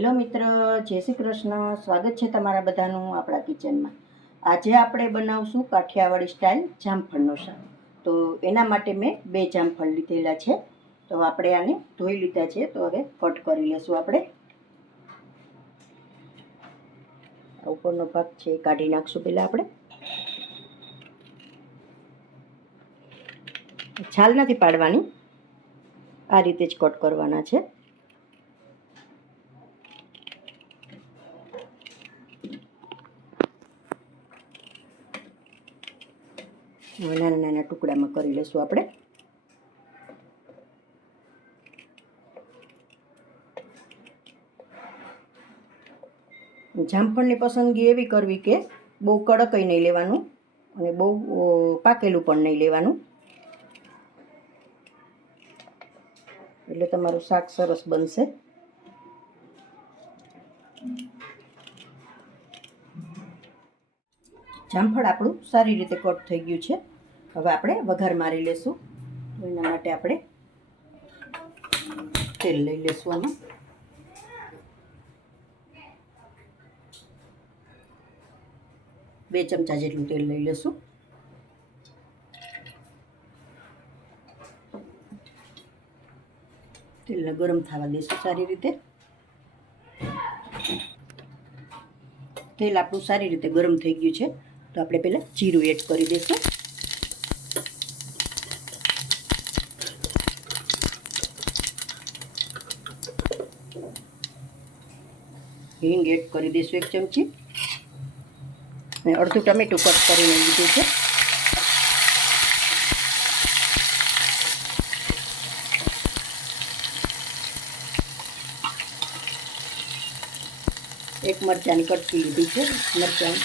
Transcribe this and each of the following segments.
Hello મિત્ર, જય શ્રી કૃષ્ણ. સ્વાગત છે તમારા બધાનું આપણા કિચનમાં. આજે આપણે બનાવશું કાઠિયાવાડી સ્ટાઇલ જામફળનો શાક. તો એના માટે મેં 2 જામફળ લીધેલા છે. તો આપણે આને ધોઈ લીધા છે. તો હવે કટ કરી લેશું. આપણે ઉપરનો ભાગ છે એ કાઢી નાખશું. પહેલાં આપણે છાલ નથી પાડવાની, આ રીતે જ કટ કરવાના છે. નાના નાના ટુકડામાં કરી લેશું આપણે. જામફળની પસંદગી એવી કરવી કે બહુ કડકઈ નહીં લેવાનું અને બહુ પાકેલું પણ નહીં લેવાનું, એટલે તમારું શાક સરસ બનશે. જામફળ આપણું સારી રીતે કટ થઈ ગયું છે. હવે આપણે વઘાર મારી લેશું. તો એના માટે આપણે તેલ લઈ લેશું. આમાં બે ચમચા જેટલું તેલ લઈ લેશું. તેલને ગરમ થવા દઈશું સારી રીતે. તેલ આપણું સારી રીતે ગરમ થઈ ગયું છે. તો આપણે પહેલાં જીરું એડ કરી દઈશું. હિંગ એડ કરી દઈશું 1 ચમચી. અને અડધું ટમેટું કટ કરીને લીધું છે. એક મરચાંની કટકી લીધી છે. મરચાં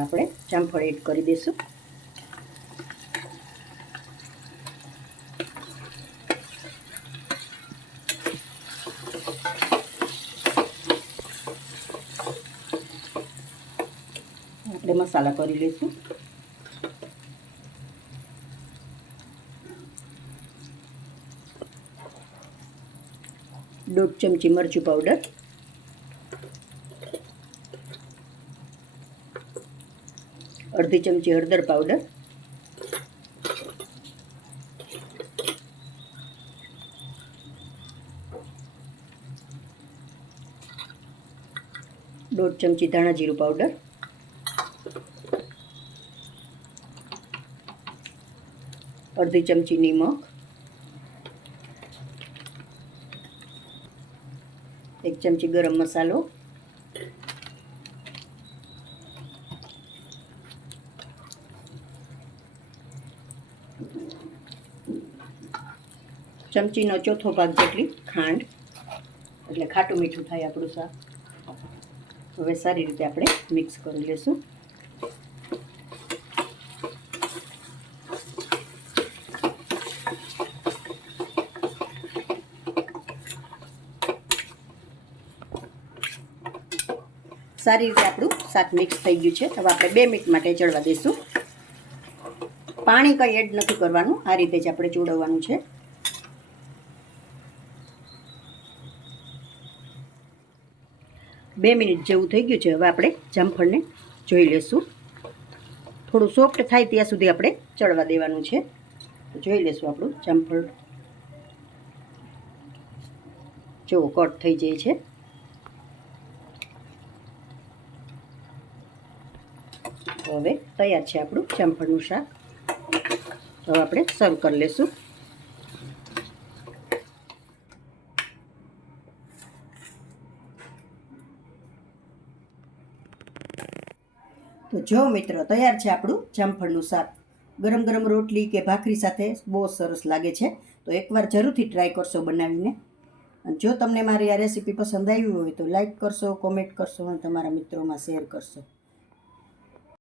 આપણે જામફળ એડ કરી દઈશું. આપણે મસાલા કરી લઈશું. દોઢ ચમચી મરચું પાવડર, અડધી ચમચી હળદર પાવડર, દોઢ ચમચી ધાણા જીરું પાવડર, અડધી ચમચી નિમક, 1 ચમચી ગરમ મસાલો, ચમચીનો ચોથો ભાગ જેટલી ખાંડ, એટલે ખાટું મીઠું થાય આપણું શાક. હવે સારી રીતે આપણે મિક્સ કરી લઈશું. સારી રીતે આપણું શાક મિક્સ થઈ ગયું છે. હવે આપણે 2 મિનિટ માટે ચડવા દઈશું. પાણી કંઈ એડ નથી કરવાનું, આ રીતે જ આપણે ચોળવવાનું છે. બે મિનિટ જેવું થઈ ગયું છે. હવે આપણે જામફળને જોઈ લેશું. થોડું સોફ્ટ થાય ત્યાં સુધી આપણે ચડવા દેવાનું છે. જોઈ લેશું આપણું જામફળ. જો કટ થઈ જાય છે. હવે તૈયાર છે આપણું જામફળનું શાક. હવે આપણે સર્વ કરી લેશું. તો જો મિત્રો, તૈયાર છે આપણું જામફળનું શાક. ગરમ ગરમ રોટલી કે ભાખરી સાથે બહુ સરસ લાગે છે. તો એકવાર જરૂરથી ટ્રાય કરશો બનાવીને. જો તમને મારી આ રેસીપી પસંદ આવી હોય તો લાઈક કરશો, કોમેન્ટ કરશો અને તમારા મિત્રોમાં શેર કરશો.